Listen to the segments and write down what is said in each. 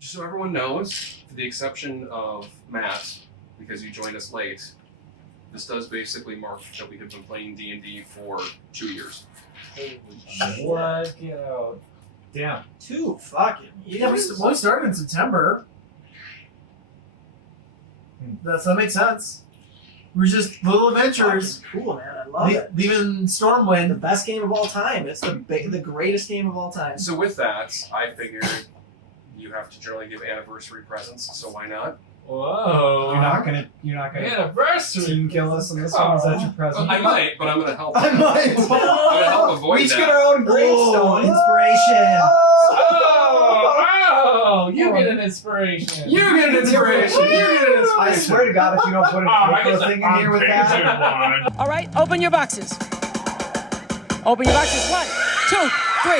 just so everyone knows, with the exception of Matt, because you joined us late, this does basically mark that we have been playing D&D for 2 years. What? Get out. Damn. 2 fucking Yeah, we years. only started in September. That makes sense. We're just little adventurers. Fucking cool, man. I love it. Leaving The Stormwind. best game of all time. It's the greatest game of all time. So with that, I figured you have to generally give anniversary presents, so why not? Whoa. You're not gonna Anniversary. team kill us on this one. Is that your present? I might, but I'm going to help. I might. I'm going to help avoid We each get that. our own gravestone. Inspiration. Oh, you get an inspiration. You get an inspiration. You get an inspiration. I swear to God, if you don't put a paper thing in here with that. All right, open your boxes. Open your boxes. 1, 2, 3.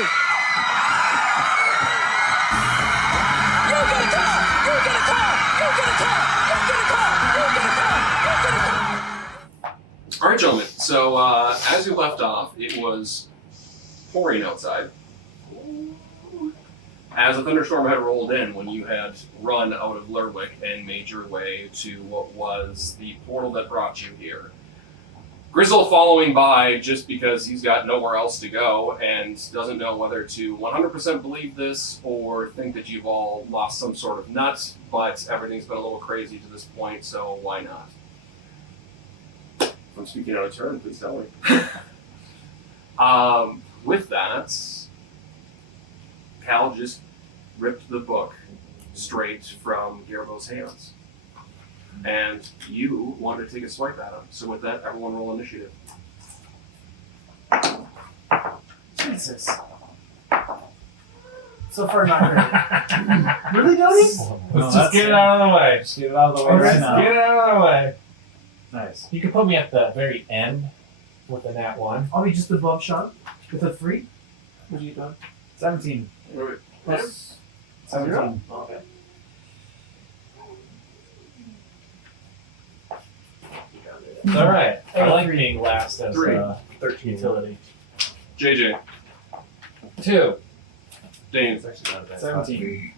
You get a car. You get a car. You get a car. You get a car. You get a car. You get a car. All right, gentlemen. So as you left off, it was pouring outside. As a thunderstorm had rolled in when you had run out of Lerwick and made your way to what was the portal that brought you here. Grizzle following by just because he's got nowhere else to go and doesn't know whether to 100% believe this or think that you've all lost some sort of nut, but everything's been a little crazy to this point, so why not? If I'm speaking out of turn, please tell me. With that, Cal just ripped the book straight from Gerbo's hands. And you wanted to take a swipe at him. So with that, everyone roll initiative. Jesus. So far, not great. Really, Doty? Let's just get it out of the way. Just get it out of the way Okay. right Get now. it out of the way. Nice. You can put me at the very end with the nat 1. I'll be just above Sean with a 3. What are you doing? 17. Plus 17. Okay. It's alright. I like being last as 3. a 13. utility. JJ, 2. Dane, It's actually not a bad 17.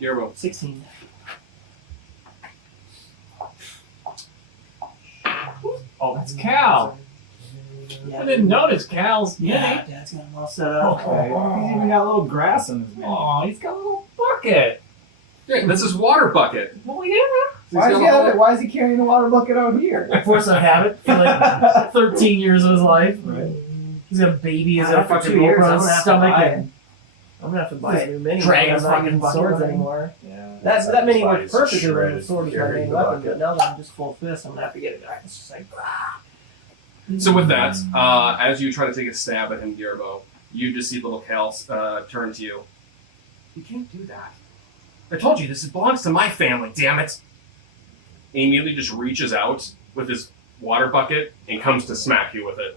Gerbo, 16. Oh, that's Cal. Yeah, I didn't notice Cal's. Yeah, Dad's got him all set up. Okay. He's even got a little grass in his mouth. Oh, he's got a little bucket. yeah, this is water bucket. Well, yeah. Why is he carrying a water bucket out here? force of habit for like 13 years of his life. Right. He's got a baby. He's got a After fucking 2 rope years, on I'm his gonna have to stomach. buy And I'm gonna have to buy a new mini. Drag I'm his not fucking using bucket swords with him. anymore. Yeah. That mini worked Body's perfectly when the shredded, sword was my carrying main the weapon, bucket. but now that I'm just full fist, I'm gonna have to get a guy that's just like, So with that, as you try to take a stab at him, Gerbo, you just see little Cal turn to you. You can't do that. I told you, this belongs to my family, damn it. He immediately just reaches out with his water bucket and comes to smack you with it.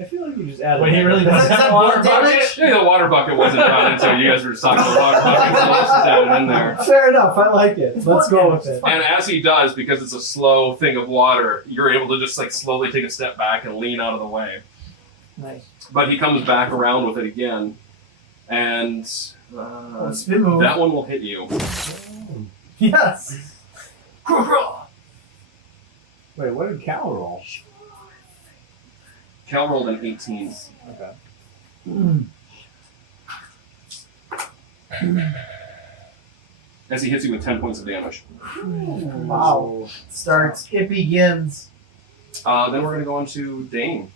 I feel like you just added. When he really does Is that have a water blood damage? bucket. Yeah, the water bucket wasn't brought in, so you guys were just talking about the water bucket, so you just added it in there. Fair enough. I like it. Let's go with it. And as he does, because it's a slow thing of water, you're able to just like slowly take a step back and lean out of the way. nice. But he comes back around with it again, and spin move. that one will hit you. Yes. Wait, what did Cal roll? Cal rolled an 18. Okay. As he hits you with 10 points of damage. Wow. Starts. It begins. Then we're going to go on to Dane.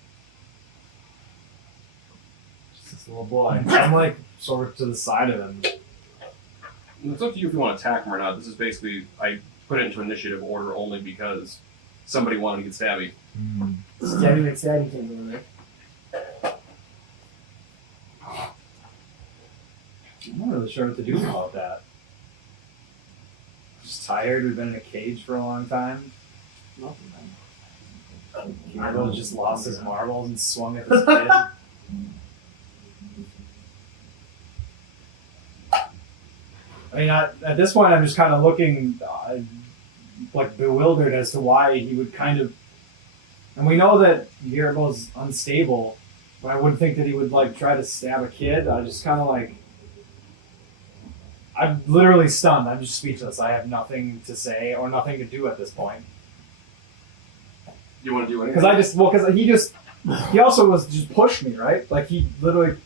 Just this little boy. I'm like sort of to the side of him. It's up to you if you want to attack him or not. This is basically, I put it into initiative order only because somebody wanted to get stabby. Stabby McStabby came over there. I'm not really sure what to do about that. Just tired. We've been in a cage for a long time. Gerbo just lost his marbles and swung at this kid. I mean, at this point, I'm just kind of looking like bewildered as to why he would kind of. And we know that Gerbo's unstable, but I wouldn't think that he would like try to stab a kid. I just kind of like. I'm literally stunned. I'm just speechless. I have nothing to say or nothing to do at this point. You want to do anything? Because he also was just pushed me, right? Like he literally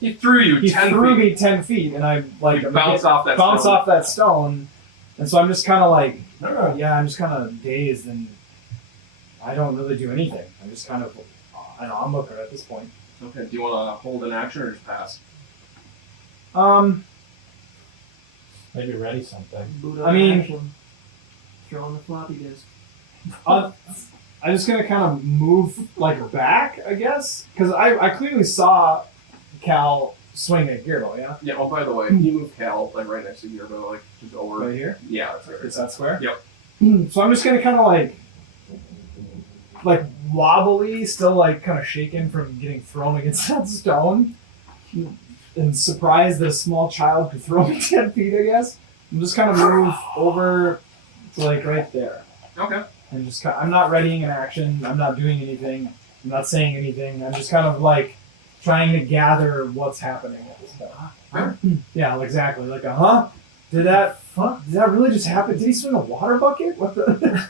He threw you he 10 threw feet. me 10 feet, and I like You bounced off that bounce stone. off that stone, and so I'm just kind of like, yeah, I'm just kind of dazed, and I don't really do anything. I'm just kind of, I know, I'm looking at this point. Okay. Do you want to hold an action or just pass? Maybe ready something. Boot I mean- action. Throw on the floppy disk. I'm just gonna kind of move like back, I guess, because I clearly saw Cal swing at Gerbo, yeah, Yeah. Oh, by the way, you move Cal like right next to Gerbo, like just over. right here. Yeah, that's right. Is that square? Yep. So I'm just gonna kind of like wobbly, still like kind of shaken from getting thrown against that stone, and surprised that a small child could throw me 10 feet. I guess I'm just kind of move over to like right there, Okay. and just I'm not readying an action. I'm not doing anything. I'm not saying anything. I'm just kind of like trying to gather what's happening at this point. Yeah, exactly. Like Did that really just happen? Did he swing a water bucket? What the?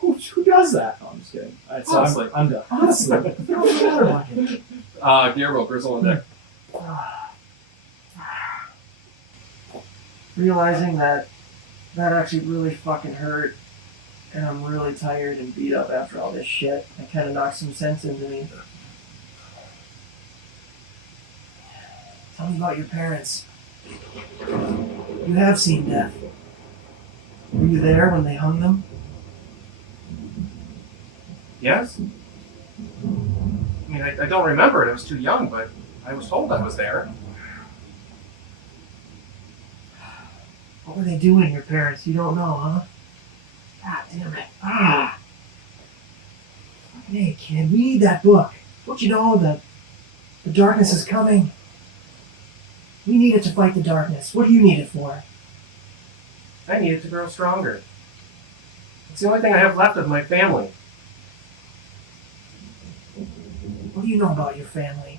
Who does that? No, I'm just kidding. All right, so Honestly. I'm done. Honestly, water bucket. Gerbo, Grizzle, and Dick. Realizing that actually really fucking hurt, and I'm really tired and beat up after all this shit. It kind of knocked some sense into me. Tell me about your parents. You have seen death. Were you there when they hung them? Yes. I mean, I don't remember it. I was too young, but I was told I was there. What were they doing, your parents? You don't know, huh? God damn it. Fucking hey, kid, we need that book. Don't you know that the darkness is coming? We need it to fight the darkness. What do you need it for? I needed to grow stronger. It's the only thing I have left of my family. What do you know about your family?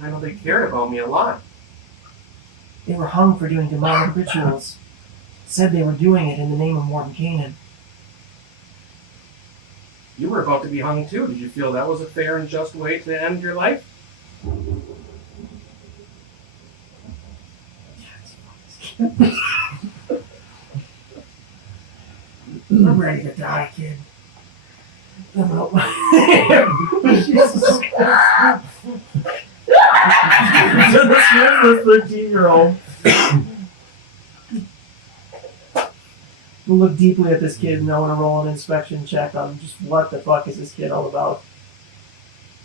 I know they cared about me a lot. They were hung for doing demonic rituals. Said they were doing it in the name of Morton Canaan. You were about to be hung too. Did you feel that was a fair and just way to end your life? I'm ready to die, kid. Jesus Christ. This is the 13-year-old. We'll look deeply at this kid and I want to roll an inspection check on just what the fuck is this kid all about.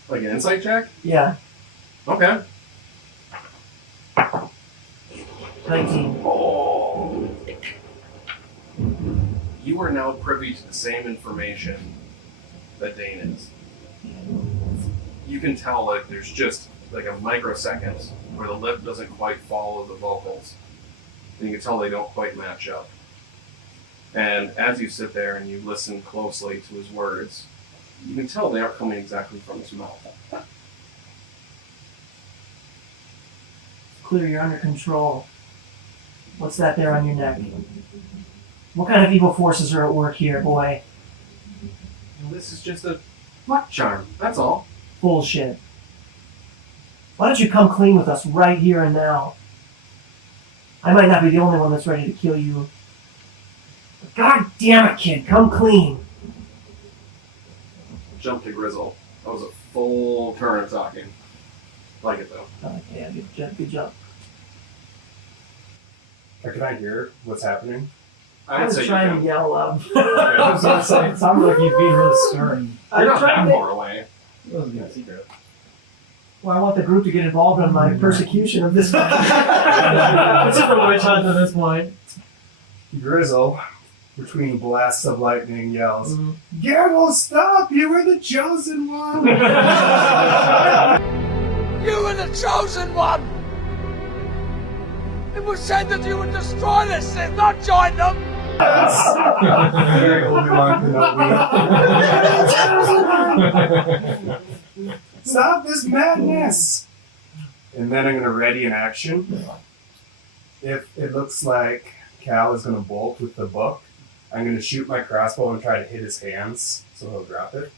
Like an insight check? Yeah, Okay. 19. You are now privy to the same information that Dane is. You can tell like there's just like a microsecond where the lip doesn't quite follow the vocals. And you can tell they don't quite match up. And as you sit there and you listen closely to his words, you can tell they aren't coming exactly from his mouth. Clear, you're under control. What's that there on your neck? What kind of evil forces are at work here, boy? And this is just a luck charm, that's all. Bullshit. Why don't you come clean with us right here and now? I might not be the only one that's ready to kill you. But God damn it, kid, come clean. Jump to Grizzle. That was a full turn of talking. Like it though. Yeah, good job. Can I hear what's happening? I was you trying can. to yell up. I was gonna say, it sounded like you'd be real stern. You're I'm not that trying to. far away. It wasn't a secret. Well, I want the group to get involved in my persecution of this man. It's a witch hunt at this point. Grizzle, between blasts of lightning, yells, Mhm. Gerbo, stop! You were the chosen one! You were the chosen one! It was said that you would destroy this Sith, not join them! Very Obi-Wan Kenobi. Stop this madness! And then I'm going to ready an action if it looks like Cal is gonna bolt with the book, I'm gonna shoot my crossbow and try to hit his hands so he'll drop it.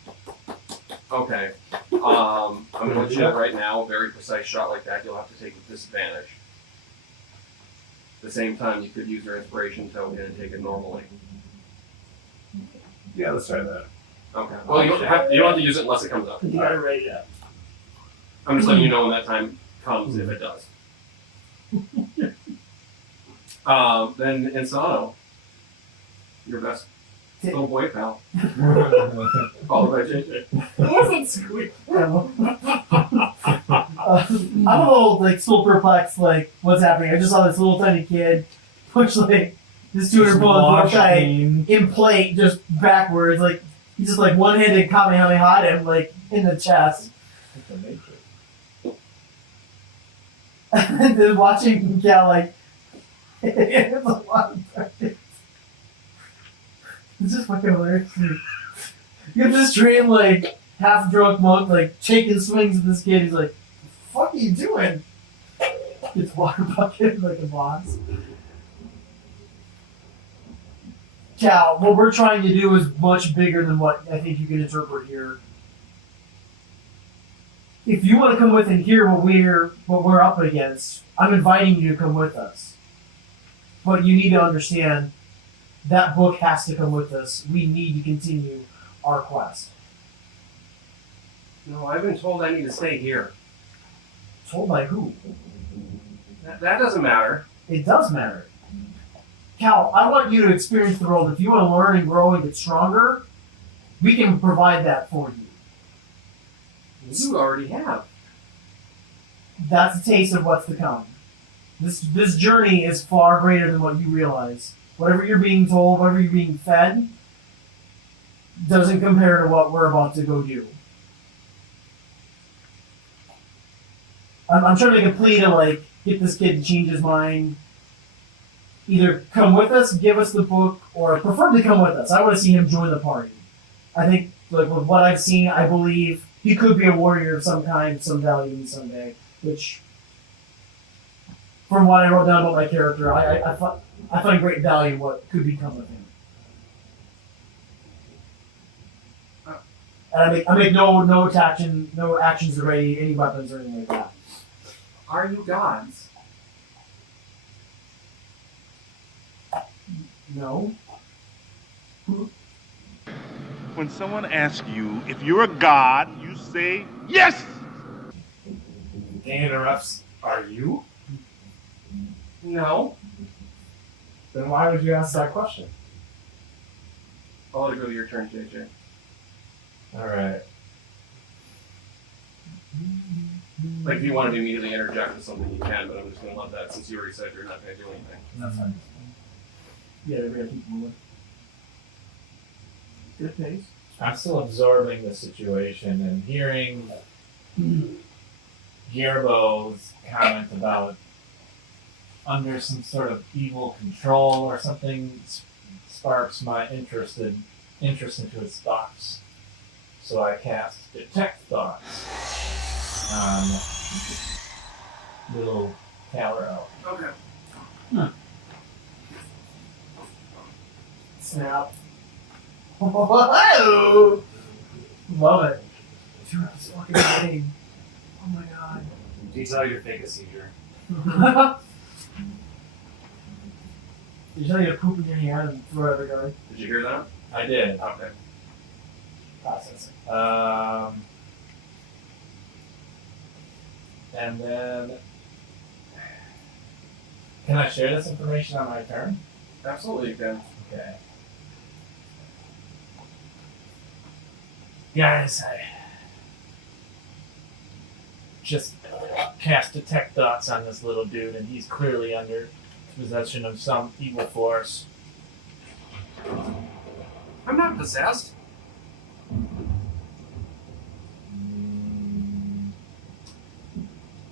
Okay. I'm going to let you know right now, a very precise shot like that, you'll have to take with disadvantage. At the same time, you could use your inspiration token and take it normally. Yeah, let's try that. Okay. Well, you don't have to use it unless it comes up. You got it right up. I'm just letting you know when that time comes, if it does. Then Insano, your best little boy pal, followed by JJ. I'm a little like still perplexed, like what's happening. I just saw this little tiny kid push like this 200 pound guy in plate just backwards, like he just like one-handed Kamehameha him like in the chest. And then watching Cal like it's a lot of practice. It's just fucking hilarious. You have this trained like half drunk monk like taking swings at this kid. He's like, "What the fuck are you doing?" It's water bucket like a boss. Cal, what we're trying to do is much bigger than what I think you can interpret here. If you want to come with and hear what we're up against, I'm inviting you to come with us. But you need to understand that book has to come with us. We need to continue our quest. No, I've been told I need to stay here. Told by who? That doesn't matter. It does matter. Cal, I want you to experience the world. If you want to learn and grow and get stronger, we can provide that for you. You already have. That's a taste of what's to come. This journey is far greater than what you realize. Whatever you're being told, whatever you're being fed, doesn't compare to what we're about to go do. I'm trying to make a plea to like get this kid to change his mind. Either come with us, give us the book, or preferably come with us. I want to see him join the party. I think, like with what I've seen, I believe he could be a warrior of some kind, some value someday. Which, from what I wrote down about my character, I find great value in what could become of him. And I make no actions to ready any weapons or anything like that. Are you gods? No. When someone asks you if you're a god, you say yes! Gang interrupts. Are you? No. Then why would you ask that question? I'll let it go to your turn, JJ. Alright. Like, if you wanted to immediately interject with something, you can, but I'm just going to let that, since you already said you're not going to do anything. That's fine. Yeah, we're gonna keep moving. Good pace. I'm still absorbing the situation and hearing Gerbo's comment about under some sort of evil control or something sparks my interest into his thoughts. So I cast Detect Thoughts on little Calro. Okay. Snap. Whoa! Love it. Dude, this fucking thing. Oh my god. Do you tell you to fake a seizure? You tell you to poop in your hand and throw it at the guy. Did you hear that? I did. Okay. Processing. And then, can I share this information on my turn? Absolutely, you can. Okay. Guys, I just cast Detect Thoughts on this little dude, and he's clearly under possession of some evil force. I'm not possessed.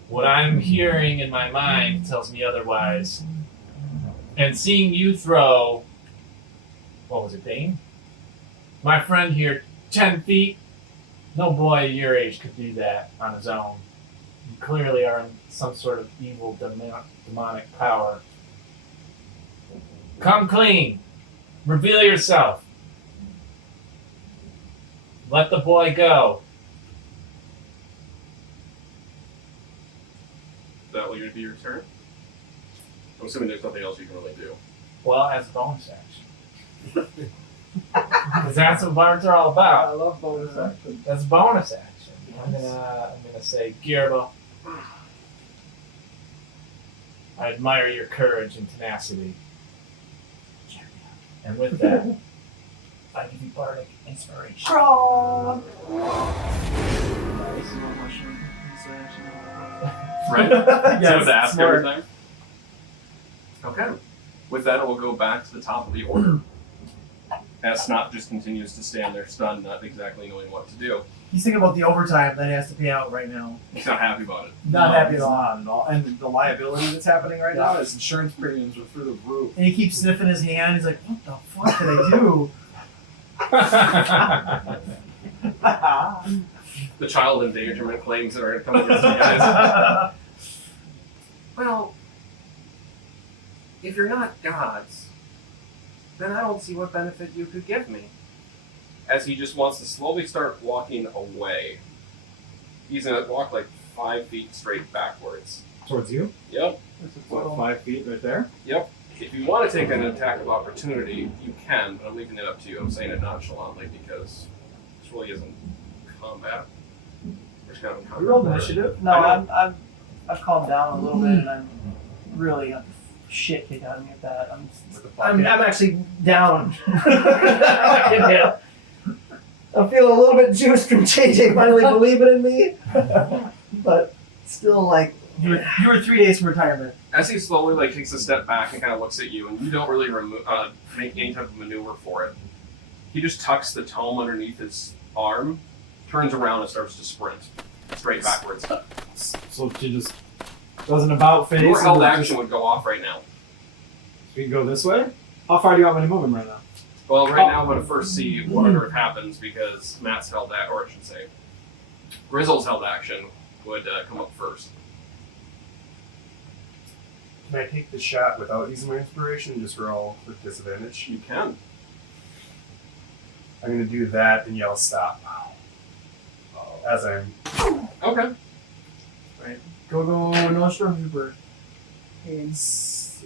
What I'm hearing in my mind tells me otherwise. And seeing you throw, what was it, Bane? My friend here, 10 feet, no boy your age could do that on his own. You clearly are in some sort of evil demonic power. Come clean. Reveal yourself. Let the boy go. Is that what going to be your turn? I'm assuming there's nothing else you can really do. Well, as a bonus action. Because that's what bards are all about. I love bonus action. That's bonus action. I'm gonna say, Gerbo, I admire your courage and tenacity. And with that, I give you bardic inspiration. Right? Yes, to ask smart. everything. Okay. With that, it will go back to the top of the order. As Snot just continues to stand there stunned, not exactly knowing what to do. He's thinking about the overtime that he has to pay out right now. He's not happy about it. Not happy at It's all. not at all. And the liability that's happening right now is insurance premiums are through the roof. And he keeps sniffing his hand. He's like, what the fuck did I do? The child endangerment claims that are going to come against you guys. Well, if you're not gods, then I don't see what benefit you could give me. As he just wants to slowly start walking away. He's going to walk like 5 feet straight backwards. Towards you? Yep. What, 5 feet right there? Yep. If you want to take an attack of opportunity, you can, but I'm leaving it up to you. I'm saying it nonchalantly because this really isn't combat. We're just kind of in combat. We rolled initiative. No, I know. I've calmed down a little bit, and I'm really got the shit kicked out of me at that. I'm actually down. Yeah. I'm feeling a little bit juiced from JJ finally believing in me, but still like You were 3 days from retirement. As he slowly takes a step back and kind of looks at you, and you don't really make any type of maneuver for it, he just tucks the tome underneath his arm, turns around, and starts to sprint straight backwards. So she just does an about face. Your held and action would go off right now. We can go this way? How far do you want me to move him right now? Well, right now I'm going to first see what on earth happens because Matt's held that, or I should say, Grizzle's held action would come up first. Can I take the shot without using my inspiration and just roll with disadvantage? You can. I'm going to do that and yell stop. As I'm... Okay. Go, no stormtrooper. There's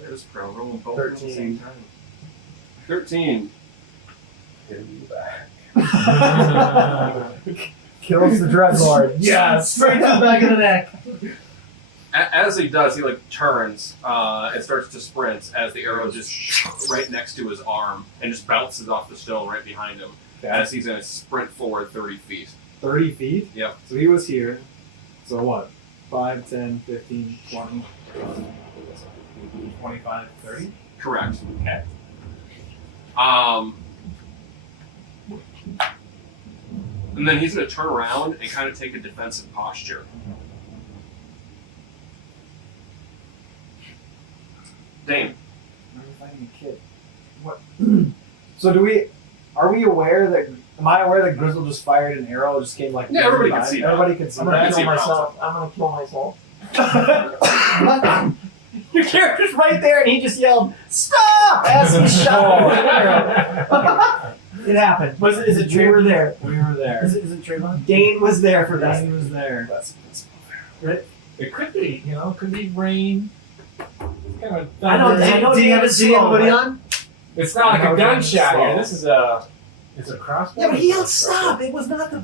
There's Pro rolling both at the 13. same time. 13. hitting you back. Kills the Dreadlord. Yes! Straight to the back of the neck. As he does, he turns and starts to sprint as the arrow just right next to his arm and just bounces off the stone right behind him as he's going to sprint forward 30 feet. 30 feet? Yep. So he was here. So what? 5, 10, 15, 20, 25, 30? Correct. Okay. And then he's going to turn around and kind of take a defensive posture. Dane. Remember fighting a kid. What? So are we aware that, am I aware that Grizzle just fired an arrow, just came like... Yeah, everybody can see that. Everybody can see I'm that. gonna That's kill even myself. I'm gonna kill myself. Your character's right there, and he just yelled, "Stop!" as he shot the arrow. It happened. Is it We were Trayvon? there. We were there. Is it Trayvon? Dane was there for that. Dane was there. It could be, could be rain. Kind of I know Did Dane you have is see anybody slow, on? It's not like a No, gunshot slow. here. This is it's a crossbow. Yeah, but he yelled stop. It was not the.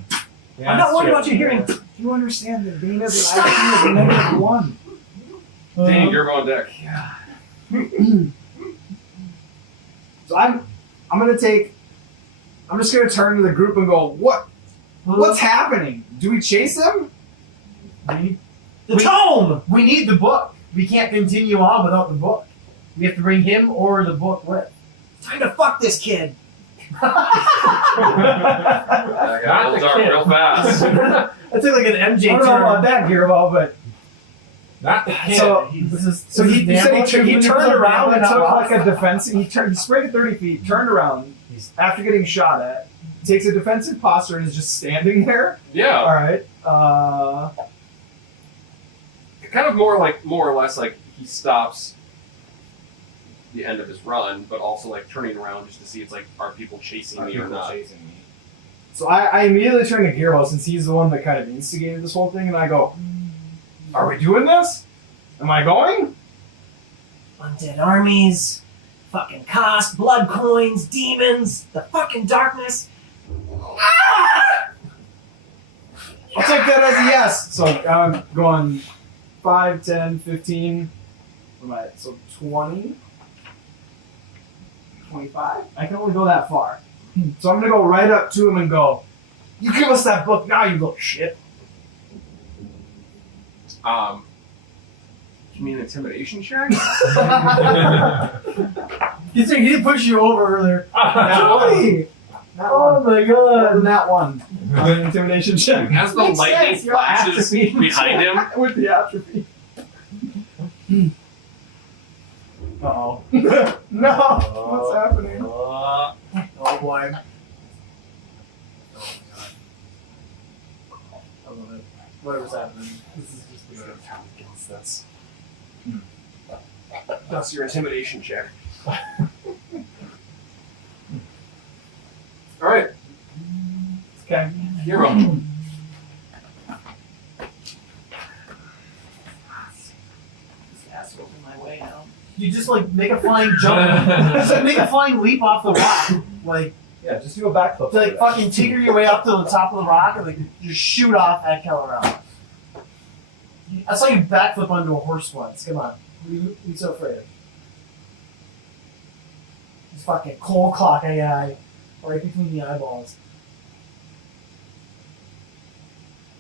Yeah, I'm not that's worried true. about you hearing. You understand that Dane has an IQ of -1. Dane, Gerbo on deck. So I'm just gonna turn to the group and go, what's happening? Do we chase him? The tome! We need the book. We can't continue on without the book. We have to bring him or the book with. Time to fuck this kid. That got Not the dark kid. real fast. That took like an MJ I don't know about turn. that, Gerbo, but Not the kid. So- So he said he turned around and took like like a defensive. He sprayed it 30 feet, turned around after getting shot at, takes a defensive posture and is just standing there. Yeah. All right. Kind of more or less like he stops the end of his run, but also like turning around just to see it's like, are people chasing me or not? Chasing me. So I immediately turn to Gerbo since he's the one that kind of instigated this whole thing, and I go, "Are we doing this? Am I going?" Undead armies, fucking cost, blood coins, demons, the fucking darkness. I'll take that as a yes. So I'm going 5, 10, 15. What am I at? So 20? 25? I can only go that far. So I'm going to go right up to him and go, "You give us that book now, you little shit." Give me an intimidation check? He didn't push you over earlier. Joey! Oh my god. That one. On an intimidation check. As the Makes lightning sense, you're flashes atrophied. behind him, With the atrophy. Uh-oh. No! What's happening? Oh boy. I love it. Whatever's happening. This is just the Count against this. that's your intimidation check. All right, Okay. Hero. This asshole's in my way now. You just like make a flying jump. Just like make a flying leap off the rock. Like Yeah, just do a backflip. to like fucking tinker your way up to the top of the rock and like just shoot off at Kellerell. I saw you backflip onto a horse once. Come on. What are you so afraid of? Just fucking cold clock a guy right between the eyeballs.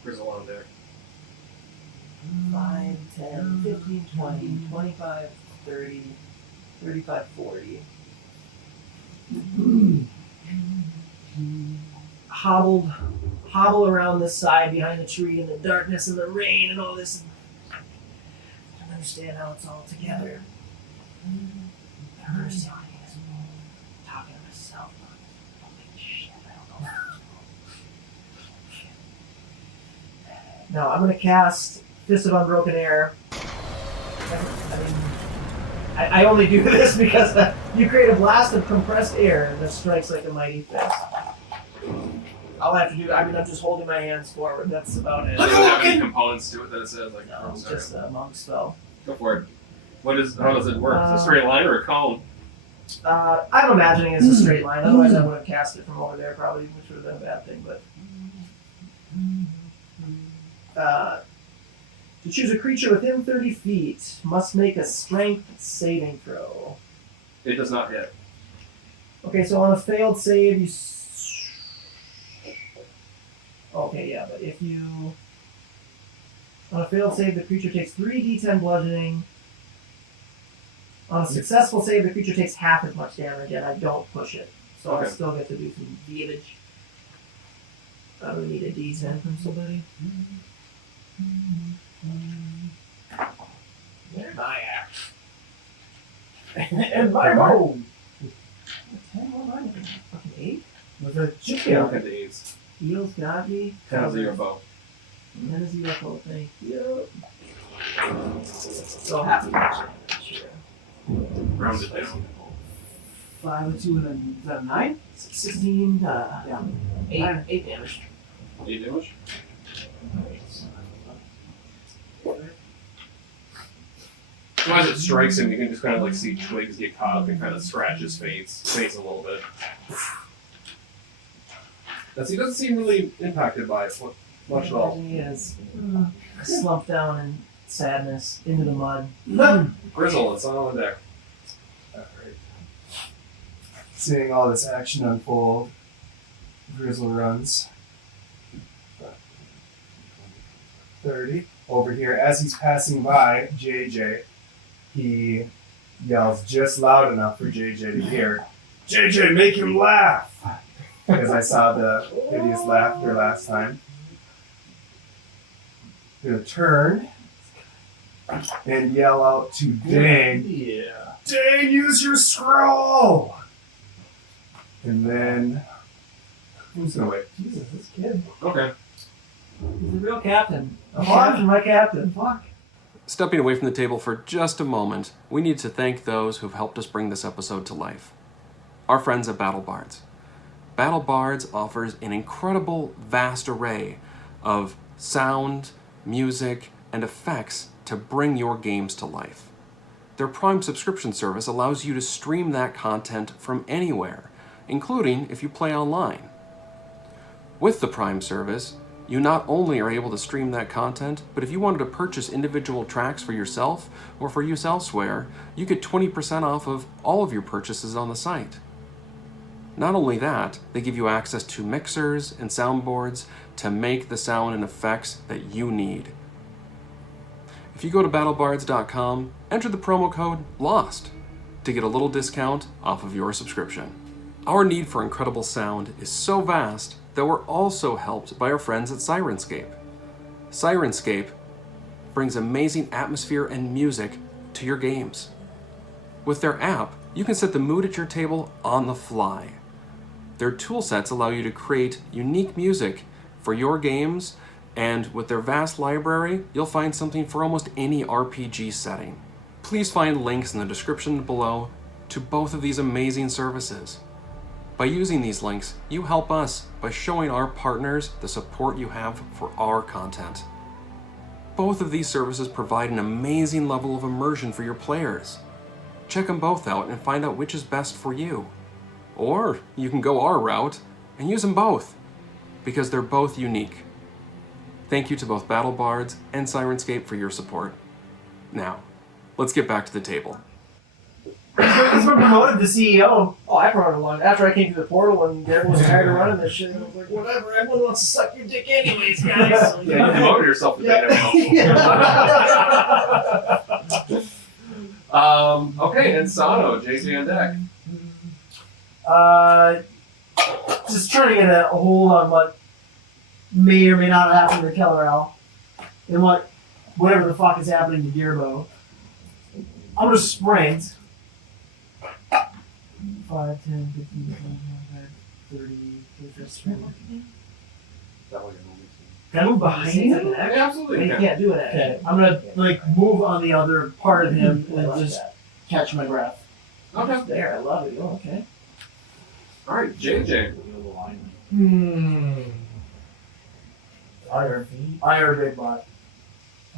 Grizzle on deck. 5, 10, 15, 20, 25, 30, 35, 40. Hobble around this side behind the tree in the darkness and the rain and all this. I don't understand how it's all together. The first time I was talking to myself. Holy shit, I don't know. Now I'm gonna cast Fist of Unbroken Air. I only do this because you create a blast of compressed air that strikes like a mighty fist. All I have to do, I'm just holding my hands forward. That's about it. Does it have any components to it that it says like? No, it's just a monk spell. Go for it. How does it work? Is it a straight line or a cone? I'm imagining it's a straight line. Otherwise, I would have cast it from over there, probably, which would have been a bad thing. But to choose a creature within 30 feet, must make a strength saving throw. It does not hit. Okay, so on a failed save, you. Okay, yeah, but if you. On a failed save, the creature takes 3d10 bludgeoning. On a successful save, the creature takes half as much damage, and I don't push it. So I Okay. still get to do some damage. I would need a d10 from somebody. There my axe. And my roll. 10, what am I looking at? Fucking 8? With a chip Yeah. down. Look at the A's. Heals got me. 10 is your bow. And then is the UFO thing. Yep. So half of damage. Sure. Round it down. 5 and 2 and then is that a 9? 16, Yeah. 8 damage. 8 damage. So as it strikes him, you can just kind of like see twigs get caught up and kind of scratch his face a little bit. As he doesn't seem really impacted by it much at all. He is slumped down in sadness into the mud. Grizzle, it's on deck. Alright. Seeing all this action unfold, Grizzle runs 30 over here. As he's passing by JJ, he yells just loud enough for JJ to hear, "JJ, make him laugh!" Because I saw the hideous laughter last time. Gonna turn and yell out to Dane, Yeah. "Dane, use your scroll!" And then, who's gonna wait? Jesus, this kid. Okay. He's a real captain. What? Captain, my captain. Fuck. Stepping away from the table for just a moment, we need to thank those who've helped us bring this episode to life. Our friends at Battle Bards. Battle Bards offers an incredible, vast array of sound, music, and effects to bring your games to life. Their Prime subscription service allows you to stream that content from anywhere, including if you play online. With the Prime service, you not only are able to stream that content, but if you wanted to purchase individual tracks for yourself or for use elsewhere, you get 20% off of all of your purchases on the site. Not only that, they give you access to mixers and soundboards to make the sound and effects that you need. If you go to battlebards.com, enter the promo code LOST to get a little discount off of your subscription. Our need for incredible sound is so vast that we're also helped by our friends at Sirenscape. Sirenscape brings amazing atmosphere and music to your games. With their app, you can set the mood at your table on the fly. Their tool sets allow you to create unique music for your games, and with their vast library, you'll find something for almost any RPG setting. Please find links in the description below to both of these amazing services. By using these links, you help us by showing our partners the support you have for our content. Both of these services provide an amazing level of immersion for your players. Check them both out and find out which is best for you. Or you can go our route and use them both, because they're both unique. Thank you to both Battle Bards and Sirenscape for your support. Now, let's get back to the table. He's been promoted to CEO. Oh, I brought it along. After I came through the portal and everyone was tired of running this shit, I was like, whatever, everyone wants to suck your dick anyways, guys. So, Yeah, you promoted yourself to be Okay, and Sano, JJ on deck. Just trying to get a hold on what may or may not have happened to Kellerell and whatever the fuck is happening to Gerbo. I'm gonna sprint 5, 10, 15, 20, 30, 50, Can I move behind him? Absolutely. You can't do it. Okay, I'm gonna move on the other part of him and just catch my breath. Okay. There, I love it. Oh, okay. Alright, JJ. Iron Big Bot.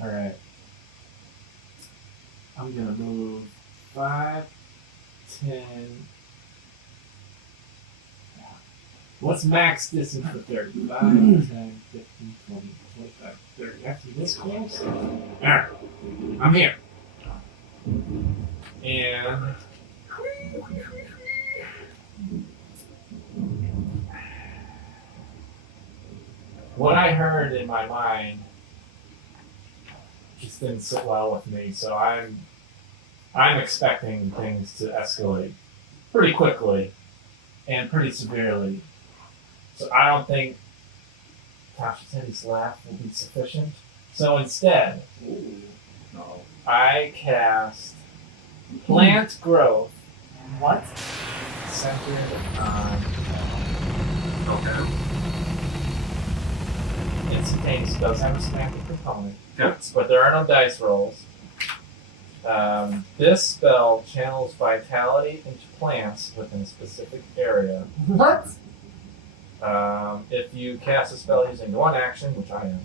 Alright. I'm gonna move 5, 10. What's max distance for 30? 5, 10, 15, 20, 25, 30. Actually, this close? Alright. I'm here. And what I heard in my mind just didn't sit well with me, so I'm expecting things to escalate pretty quickly and pretty severely. So I don't think Tasha Teddy's laugh will be sufficient. So instead, I cast Plant Growth. What? Centered on Okay. Instantaneous does have a semantic component. Yep. But there are no dice rolls. This spell channels vitality into plants within a specific area. What? If you cast a spell using one action, which I am,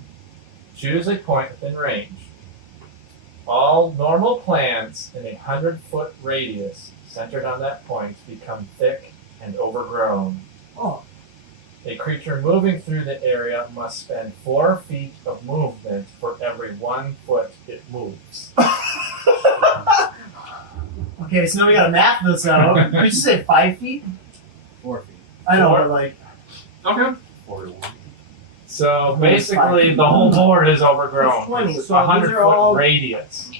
choose a point within range. All normal plants in a 100-foot radius centered on that point become thick and overgrown. Oh. A creature moving through the area must spend 4 feet of movement for every 1 foot it moves. Okay, so now we gotta map this out. Did you say 5 feet? 4 feet. I know, 4? but like, Okay. 4 to 1. So basically, the whole board is overgrown. 20, It's so a these 100 are foot all- radius.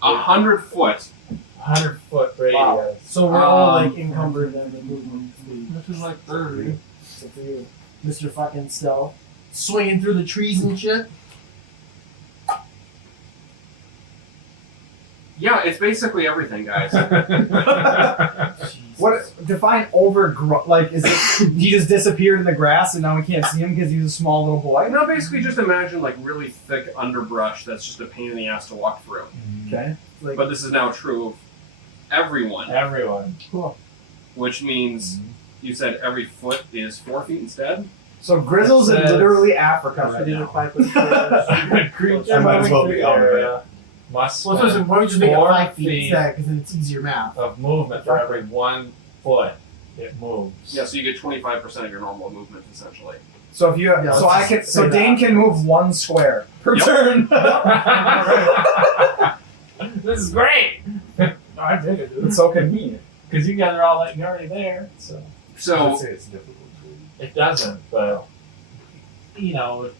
100 foot. 100 foot radius. Wow. so we're all like encumbered then with movement speed. This is like 30. Except for you, Mr. Fucking Stealth. Swinging through the trees and shit. Yeah, it's basically everything, guys. Jeez. What define overgrown? Like, is it he just disappeared in the grass and now we can't see him because he's a small little boy? No, basically just imagine like really thick underbrush that's just a pain in the ass to walk through. Okay. Like, But this is now true of everyone, Everyone. cool. which means you said every foot is 4 feet instead. So Grizzle's in Says- literally Africa That's right what you now. do 5 foot squares. Creature I might as well moving be through out of it. area must Well, so why don't you just make it 4 5 feet feet instead? Because then it's easier math. of movement for every 1 foot it moves. Yeah, so you get 25% of your normal movement essentially. So if you have, Yeah, so let's I can, just so say Dane that. can move 1 square per Yep. turn. This is great. I did it, dude. So can he. Because you guys are all like already there, so So I'd say it's difficult. it doesn't. But you know,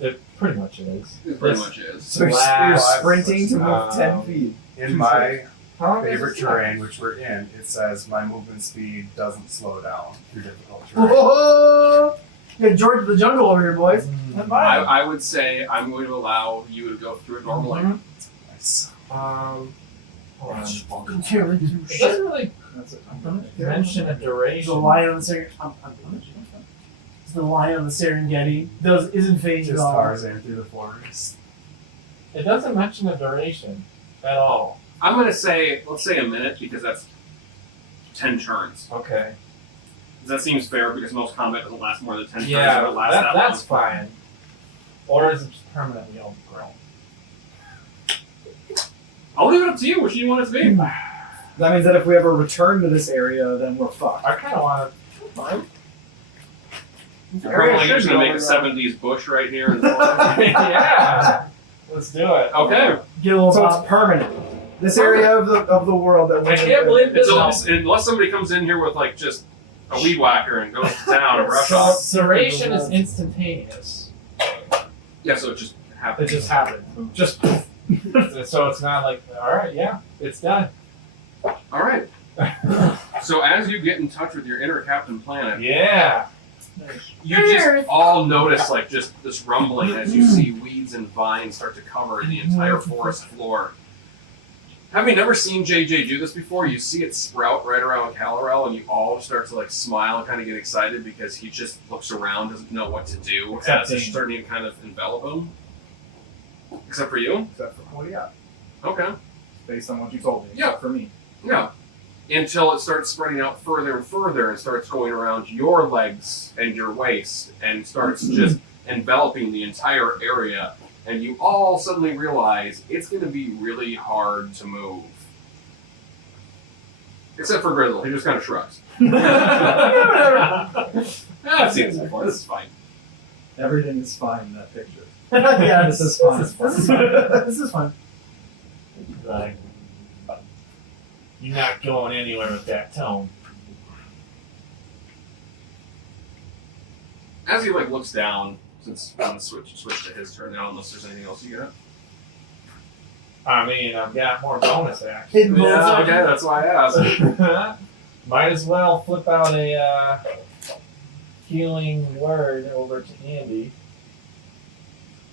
it pretty much is. it pretty This- much is. So you're Last, sprinting to move 10 feet. In my How long is favorite this terrain, last? which we're in, it says my movement speed doesn't slow down through difficult terrain. Whoa! Get George of the Jungle over here, boys. I would say I'm going to allow you to go through it normally. Nice. Hold on. Fucking terrible. It doesn't really mention a There's duration. a lion on the Serengeti. It's the lion on the Serengeti. Isn't phased at Just all. Tarzan through the forest. It doesn't mention a duration at all. I'm going to say, let's say a minute because that's 10 turns. Okay. That seems fair because most combat doesn't last more than 10 turns. Yeah, It don't last that that's long. fine. Or is it just permanently overgrown? I'll leave it up to you. Which do you want it to be? That means that if we ever return to this area, then we're fucked. I kind of want to. You're probably just going to make a 70s bush right here. In the Yeah. Let's do it. Okay. Get a little So Bob. it's permanent. This area of the world that I can't believe this. Unless somebody comes in here with like just a weed whacker and goes to town and rush off. So duration is instantaneous. Yeah, so it just It happens. just happened. Just. So it's not like, all right, yeah, it's done. All right. So as you get in touch with your inner Captain Planet, Yeah. you just all notice like just this rumbling as you see weeds and vines start to cover the entire forest floor. Having never seen JJ do this before, you see it sprout right around Calorel, and you all start to like smile and kind of get excited because he just looks around, doesn't know what to do, Except as it's Dane. starting to kind of envelop him. Except for you? Except for, well, yeah, Okay. based on what you told me. Yeah. Except for me. Yeah. Until it starts spreading out further and further and starts going around your legs and your waist and starts just enveloping the entire area. And you all suddenly realize it's going to be really hard to move. Except for Grizzle. He just kind of shrugs. I've seen this before. This is fine. Everything is fine in that picture. Yeah, This is fun. This is fun. This is fun. Like, you're not going anywhere with that tone. As he like looks down, since I'm going to switch to his turn now, unless there's anything else you got. I mean, I've got more bonus actions. Hidden Yeah, bullseye. okay, that's why I asked. Might as well flip out a healing word over to Andy.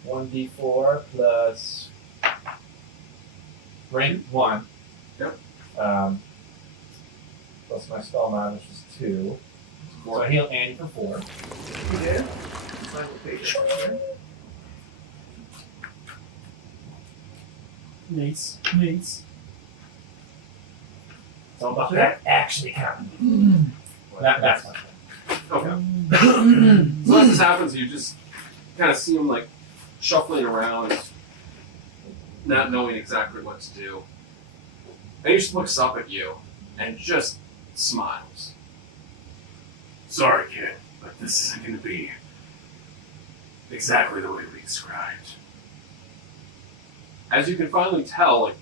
1d4 plus rank 1. Yep. Plus my spell mod, which is 2. So I heal Andy for 4. Nice. Nice. It's all about that actually counting. That's my Okay. So as this happens, you just kind of see him like shuffling around, not knowing exactly what to do. And he just looks up at you and just smiles. Sorry, kid, but this isn't going to be exactly the way we described. As you can finally tell, like,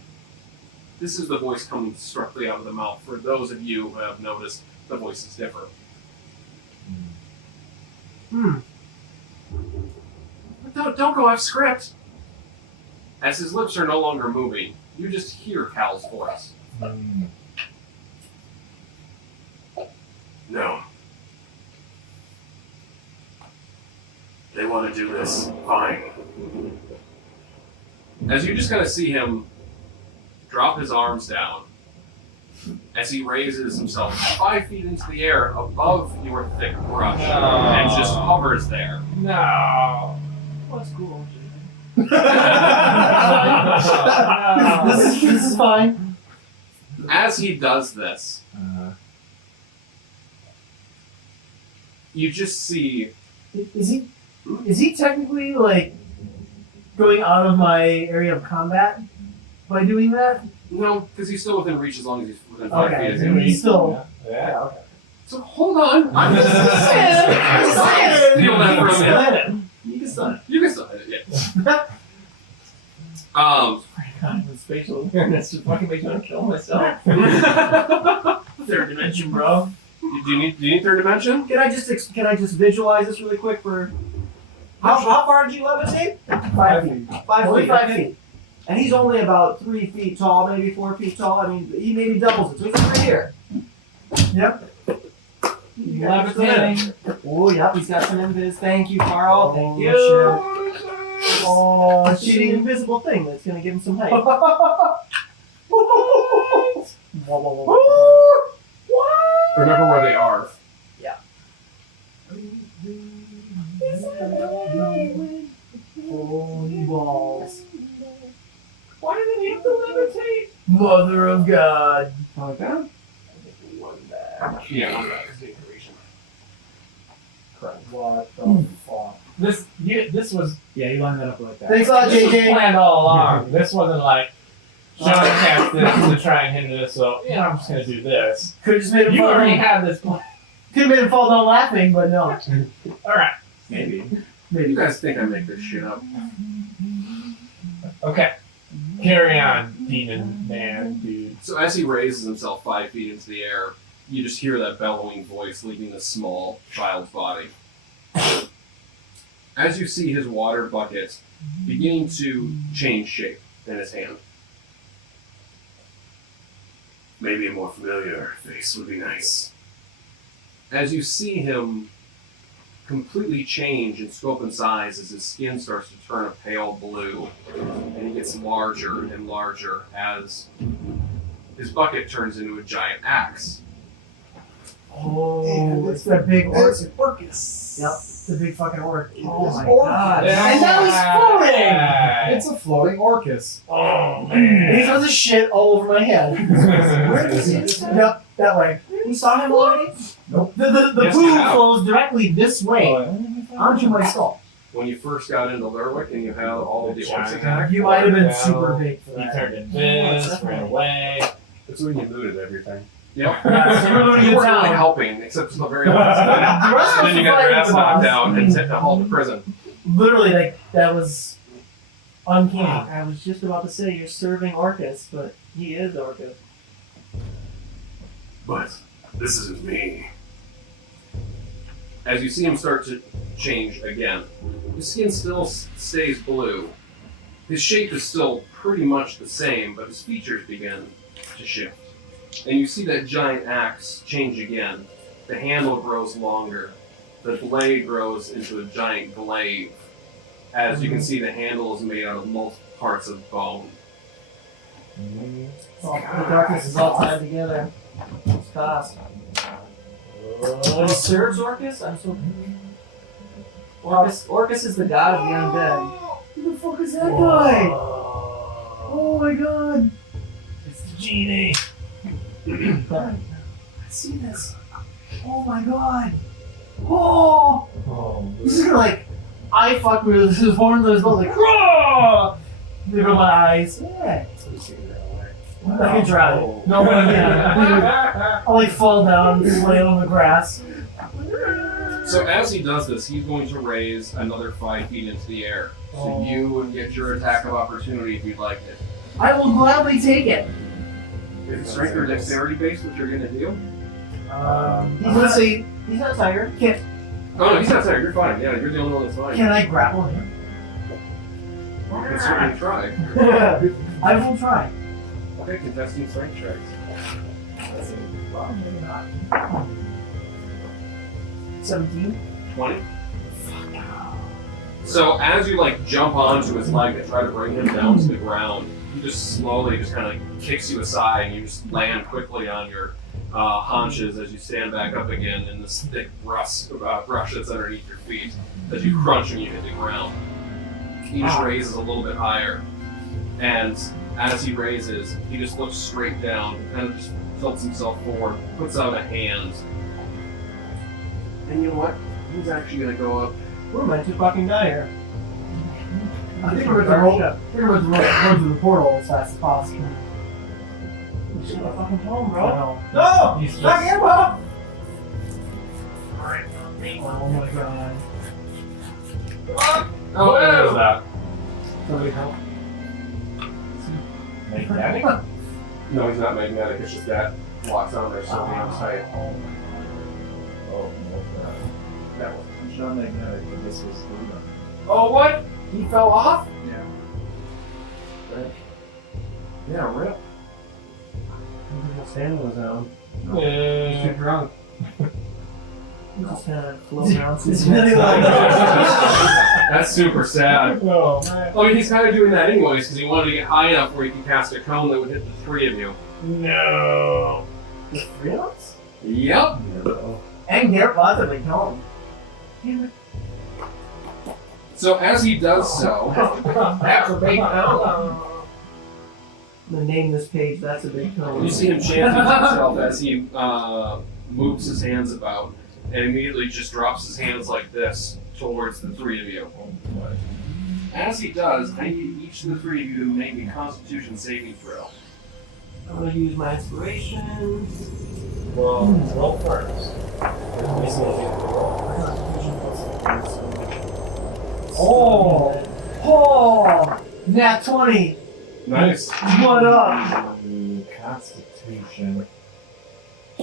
this is the voice coming directly out of the mouth. For those of you who have noticed, the voices differ. Don't go off script. As his lips are no longer moving, you just hear Cal's voice. No. They want to do this. Fine. As you just kind of see him drop his arms down as he raises himself 5 feet into the air above your thick brush and just hovers there. No. What's cool? No. This is fine. As he does this, you just see Is he technically like going out of my area of combat by doing that? no, because he's still within reach as long as he's within 5 Okay, feet of so you. he's still. Yeah. Okay. So hold on. I'm just saying. Steal that from him. You can stun it. You can still hit it, yeah. God, with spatial awareness just fucking makes me want to kill myself. Third dimension, bro. Do you need third dimension? Can I just visualize this really quick for how far did you levitate? 5 feet. 5 Only feet. 5 feet. And he's only about 3 feet tall, maybe 4 feet tall. I mean, he maybe doubles it. So he's right here. Yep. Levitating. Oh, yep, he's got some invis. Thank you, Carl. Thank you. Oh, It's an invisible thing that's gonna give him some height. Remember where they are. Holy balls. Why did he have to levitate? Mother of God. Like that? Yeah, on that is decoration. What the fuck? This was you lined that up like that. Thanks a lot, This was JJ. planned all along. This wasn't like Sean cast this to try and hinder this, so I'm just gonna do this. Could have just made him You fall already down. had this plan. Could have made him fall down laughing, but no. Alright. Maybe. You guys think I make this shit up? Okay. Carry on, demon man, dude. So as he raises himself 5 feet into the air, you just hear that bellowing voice leaving this small child's body. As you see his water bucket beginning to change shape in his hand. Maybe a more familiar face would be nice. As you see him completely change in scope and size as his skin starts to turn a pale blue, and he gets larger and larger as his bucket turns into a giant axe. Oh, it's that big orc. It's Orcus. Yep, it's a big fucking orc. Oh It's my orc. god. Yeah. And now he's floating! It's a floating Orcus. Oh And he throws his shit all over my head. Where does he just Yep, that way. You saw him already? The Yes, poo I have. flows directly this way onto my skull. When you first got into Lerwick and you had all the orcs attack, You might have been Well, super big for He that. turned invis, ran away. That's when you looted everything. yep. Yeah, so we're looting You in weren't really town. helping, except for the very last minute. The rest And then you got your was ass knocked fighting out and sent to hauled to prison. Literally, like, that was uncanny. I was just about to say you're serving Orcus, but he is Orcus. But this isn't me. As you see him start to change again, his skin still stays blue. His shape is still pretty much the same, but his features begin to shift. And you see that giant axe change again. The handle grows longer. The blade grows into a giant glaive. As you can see, the handle is made out of multiple parts of bone. Oh, the darkness is all tied together. It's fast. But he serves Orcus? I'm so Orcus is the god of the undead. Who the fuck is that guy? Oh my god. It's the genie. I see this. Oh my god. Oh! This is gonna like, I fuck with this. This is one of those like, "Raw!" Look at my eyes. Yeah. I can try it. No one can. I'll like fall down, lay on the grass. So as he does this, he's going to raise another 5 feet into the air. So you would get your attack of opportunity if you'd like it. I will gladly take it. Is it strength or dexterity based what you're going to do? He's gonna say, He's not tired. Oh no, he's not there. You're fine. Yeah, you're the only one that's fine. can I grapple him? You can certainly try. I will try. Okay, contesting strength checks. Well, maybe not. 17. 20. So as you like jump onto his leg and try to bring him down to the ground, he just slowly just kind of kicks you aside, and you just land quickly on your haunches as you stand back up again in this thick brush that's underneath your feet as you crunch when you hit the ground. He just raises a little bit higher, and as he raises, he just looks straight down, kind of just tilts himself forward, puts out a hand. And you know what? He's actually going to go up. We're meant to fucking die here. I think we're going to run to the portal as fast as possible. We should have fucking home, bro. No! He's just- Not Gerbo! Oh my god. Oh, what is that? Somebody help. Magnetic? No, he's not magnetic. It's just that locks on there so damn tight. Oh, no. That was not magnetic, but this was aluminum. Oh, what? He fell off? Yeah. Yeah, rip. Stand was on. He's too drunk. Just kind of floating around. It's really like That's super sad. Oh man. I mean, he's kind of doing that anyways because he wanted to get high enough where he could cast a cone that would hit the three of you. No. the three of us? Yep. And Garrett possibly home. So as he does so, That's a big no. I'm gonna name this page. That's a big cone. you see him chanting to himself as he moves his hands about and immediately just drops his hands like this towards the three of you. As he does, I need each of the three of you to make a Constitution saving throw. I'm gonna use my inspiration. Well, roll first. Oh! Oh! Nat 20! Nice. What up? Constitution.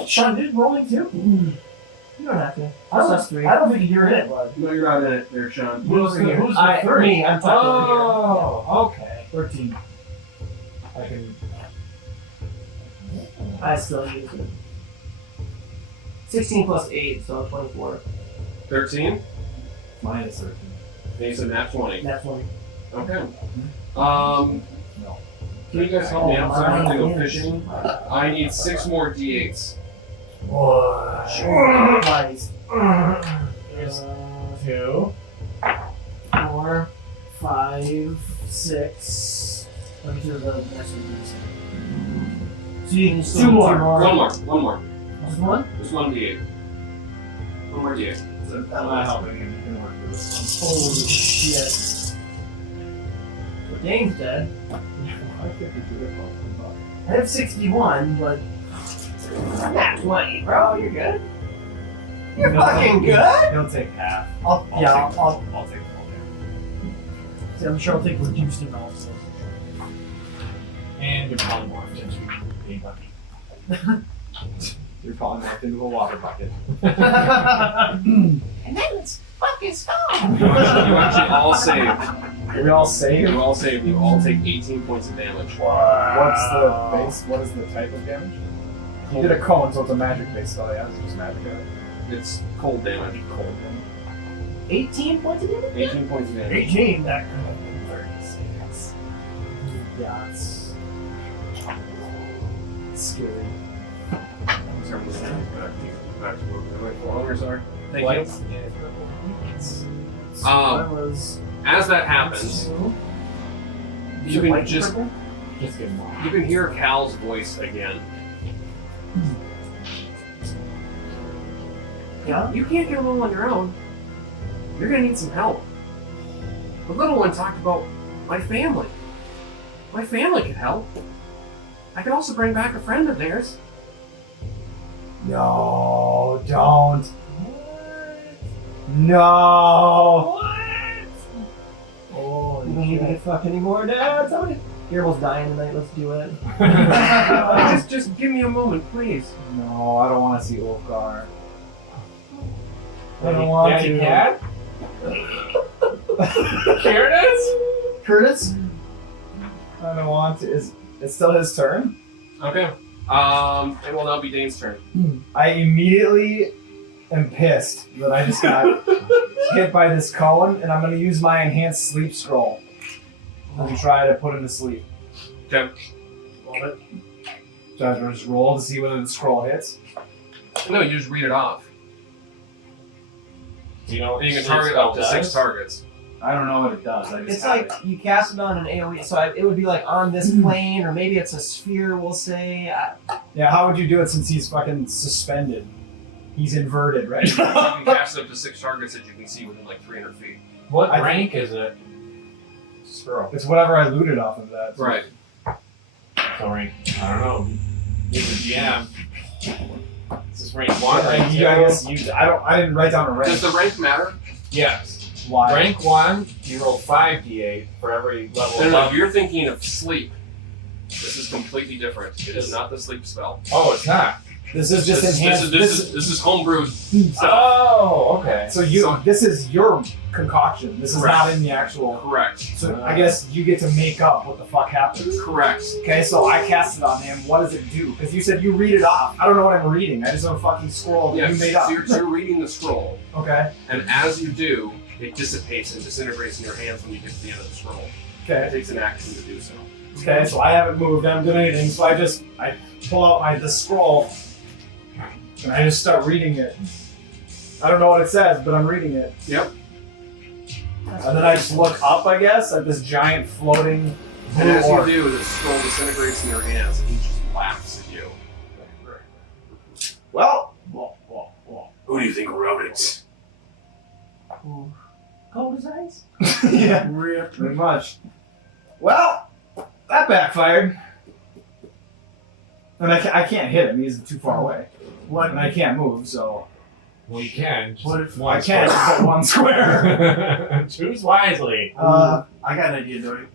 Sean, did rolling too? You don't have to. I don't, That's 3. I don't think you're in it, bud. No, you're not in it there, Sean. Who's the I, three? me, I'm talking Oh, okay. 13. I can. I still use it. 16 plus 8, so 24. 13? Minus 13. And you said nat 20. Nat 20. Okay. No. Can you guys help me out? So I have to go fishing. I need 6 more d8s. Nice. There's 2. 4, 5, 6. Let me do the next one. So you can Two more. One more. Just one? Just one d8. One more d8. I'm not helping him. You can work with this Holy shit. Well, Dane's dead. one. I think you did I have 61, but Nat 20, bro. You're good. You're fucking good. He'll take half. I'll take I'll take full damage. see, I'm sure I'll take reduced amounts. And you're polymorphed into a bucket. You're polymorphed into a water bucket. And then it's fucking stone. You actually all saved. We all save. You all saved. You all take 18 points of damage. What's the base? What is the type of damage? You did a cone, so it's a magic base spell, yeah? It's just magic damage. It's cold damage. Cold damage. 18 points of damage? 18 points of damage. 18, that could have been 36. Yeah, it's scary. Sorry, I'm just gonna back to where my belongers are. Thank What? So Um, that was As that happens, you can just Just give him one. you can hear Cal's voice again. Yeah? You can't get along on your own. You're gonna need some help. The little one talked about my family. My family could help. I could also bring back a friend of theirs. No, don't. No. Oh, you don't need to get fuck anymore, Dad. Somebody. Gerbo's dying tonight. Let's do it. just give me a moment, please. No, I don't want to see Ulfgar. I don't want Daddy to. Cat? Here it is. Curtis? I don't want to. Is it still his turn? Okay. It will now be Dane's turn. I immediately am pissed that I just got hit by this cone, and I'm going to use my enhanced sleep scroll and try to put him to sleep. Okay. Love it. So I just roll to see whether the scroll hits. No, you just read it off. You know, And you can target up to 6 targets. I don't know what it does. I just It's have like you cast it on an AoE, so it would be like on this plane, or maybe it's a sphere. We'll say. Yeah, how would you do it since he's fucking suspended? He's inverted, right? You can cast up to 6 targets that you can see within like 300 feet. What I rank is it? Squirrel. It's whatever I looted off of that. Right. Sorry, I don't know. You're the GM. Is this rank 1? I Rank 2? guess you. I didn't write down a rank. Does the rank matter? Yes. Why? Rank 1, you roll 5d8 for every level. No, you're thinking of sleep. This is completely different. It is not the sleep spell. Oh, it's not. This is just This enhanced. is homebrewed. Oh, okay. So this is your concoction. This is Correct. not in the actual. Correct. So I guess you get to make up what the fuck happens. Correct. Okay, so I cast it on him. What does it do? Because you said you read it off. I don't know what I'm reading. I just know a fucking scroll that Yes. you made up. So you're reading the scroll, Okay. and as you do, it dissipates and disintegrates in your hands when you get to the end of the scroll. It Okay. takes an action to do so. Okay. So I haven't moved. I haven't done anything. So I pull out the scroll, and I just start reading it. I don't know what it says, but I'm reading it. Yep. And then I just look up, I guess, at this giant floating And blue as you orb. do, the scroll disintegrates in your hands, and he just laughs at you. Well, Who do you think wrote it? Cold as ice. yeah, pretty much. Well, that backfired. And I can't hit him. He's too far away. And I can't move, so Well, you can. Just What if one I can't square. put one square. Choose wisely. I got an idea, Dory.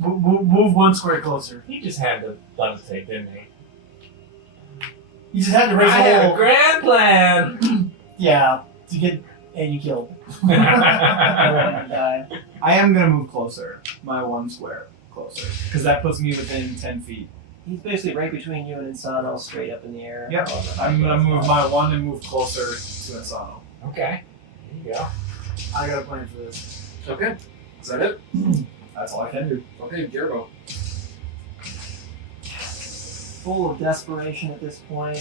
Move 1 square closer. He just had to levitate, didn't he? You just had to raise I a had a hole. grand plan. Yeah, to get and you killed. I am gonna move closer. My 1 square closer. Because that puts me within 10 feet. He's basically right between you and Insano, straight up in the air. Yep. I'm gonna move my 1 and move closer to Insano. Okay. There you go. I got a plan for this. Okay. Is that it? That's all I can do. Okay, Gerbo. Full of desperation at this point.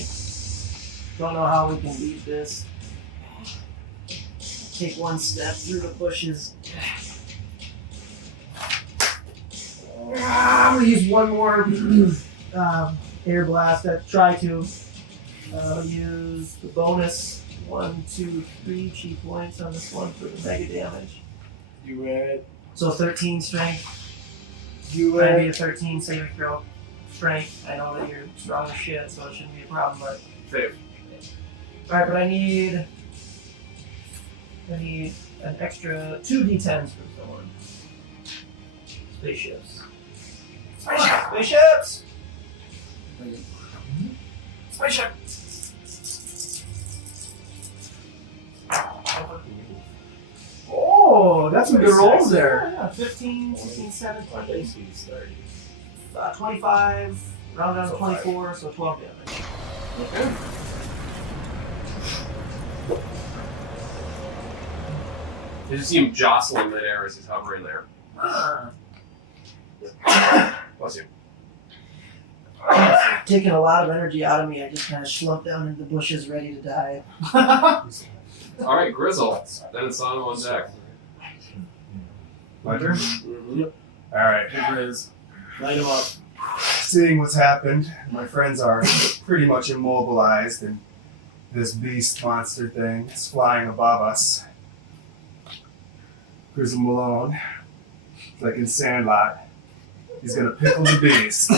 Don't know how we can beat this. Take 1 step through the bushes. I'm gonna use 1 more air blast. Try to use the bonus 1, 2, 3 chi points on this one for the mega damage. Do it. So 13 strength. Do Might be a 13 saving throw. Strength. I know that you're strong as shit, so it shouldn't be a problem. But Save. all right, but I need an extra 2 d10s for someone. Spaceships. Spaceships! Spaceship! Oh, that's some good rolls there. Yeah, 15, 16, 17, My base speed's 30. 25, round down to 24, so 12 damage. Okay. You just see him jostle in midair as he's hovering there. Bless you. Taking a lot of energy out of me, I just kind of slumped down into the bushes ready to die. All right, Grizzle. Then it's on deck. My turn? Mm-hmm. Alright. Grizz. Light him up. Seeing what's happened, my friends are pretty much immobilized, and this beast monster thing is flying above us. Grizzle Malone, like in Sandlot, he's gonna pickle the beast.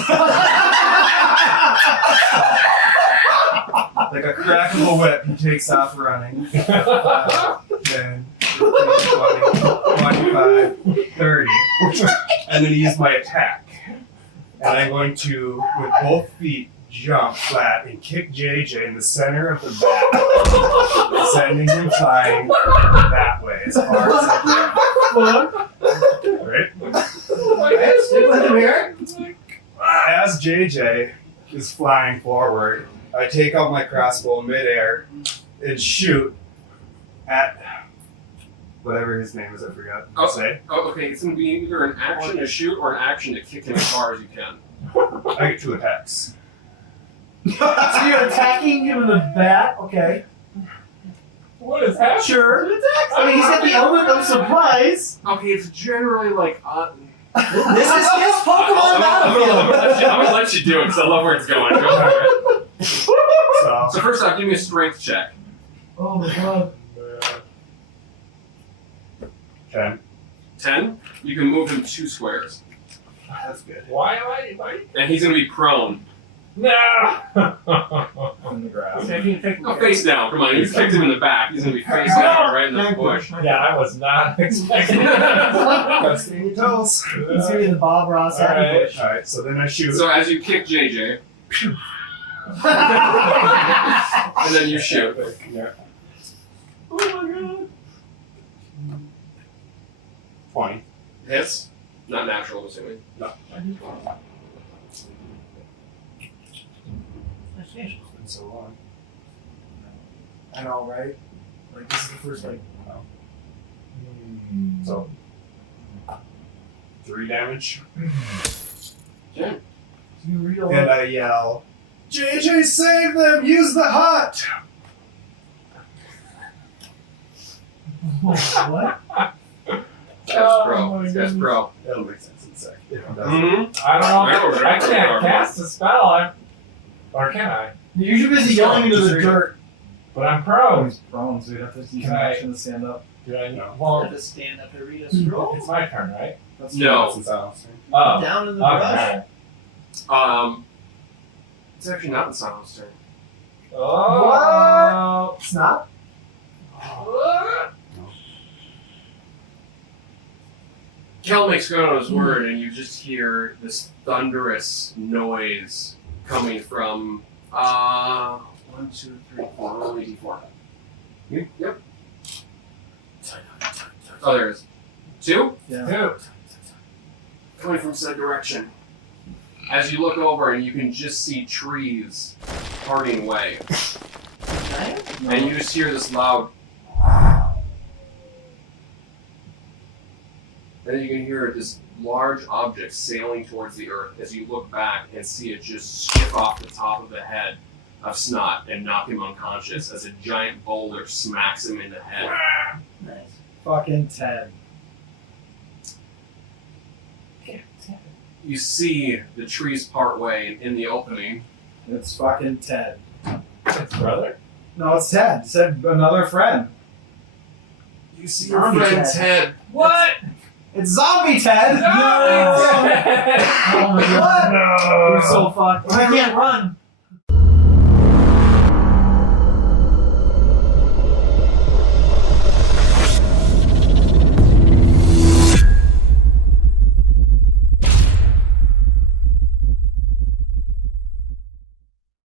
Like a crack of a whip, he takes off running. 10, 15, 20, 25, 30. And then he uses my attack. And I'm going to, with both feet, jump flat and kick JJ in the center of the back, sending him flying that way as far as I can. Right? Stick with him here. As JJ is flying forward, I take out my crossbow midair and shoot at whatever his name is, I forgot. Oh. Say. Oh, okay. It's going to be either an action to shoot or an action to kick him as far as you can. I get 2 attacks. So you're attacking him in the bat? Okay. What is happening? Sure. I mean, he's got the element of surprise. Okay, it's generally like. This is his Pokemon battlefield. I'm gonna let you do it because I love where it's going. Go for it. So first off, give me a strength check. Oh my god. 10. 10. You can move him 2 squares, That's good. Why am I? and he's gonna be prone. No! On the grass. Okay, if you take No, face down. Come on, you kicked him in the back. He's gonna be face down right in the bush. Yeah, I was not expecting Gotta stay on your toes. It's gonna be the Bob Ross Happy Bush. Alright, so then I shoot. So as you kick JJ, and then you shoot. Yeah. Oh my god. 20. Hits. Not natural, I'm assuming. No. It's been so long. I know, right? Like, this is the first, like, So 3 damage. Okay. you real. And I yell, JJ, save them! Use the hut! What? That's pro. That's pro. That'll make sense in a sec. If it doesn't. Mm-hmm. I don't know. I can't cast a spell. Or can I? You're usually busy yelling into the dirt. But I'm prone. He's prone, so you'd have to use Can an I- action to stand up. Do I know? You Well, have to stand up to read a scroll. it's my turn, right? That's No. Since I was Oh. Down in the brush. Okay. It's actually not in Silence turn. Oh. It's not? Kel makes good on his word, and you just hear this thunderous noise coming from 1, 2, 3, 4. Roll me d4. Yep. Oh, there it is. 2? Two. Coming from said direction. As you look over, and you can just see trees parting way, and you just hear this loud. Then you can hear this large object sailing towards the earth as you look back and see it just skip off the top of the head of Snot and knock him unconscious as a giant boulder smacks him in the head. Nice. Fucking 10. You see the trees part way, and in the opening, It's fucking Ted. It's brother. No, it's Ted. It said another friend. you see your Zombie friend Ted. Ted. What? It's Zombie Ted! Oh my god. No. You're so fucked. I can't run.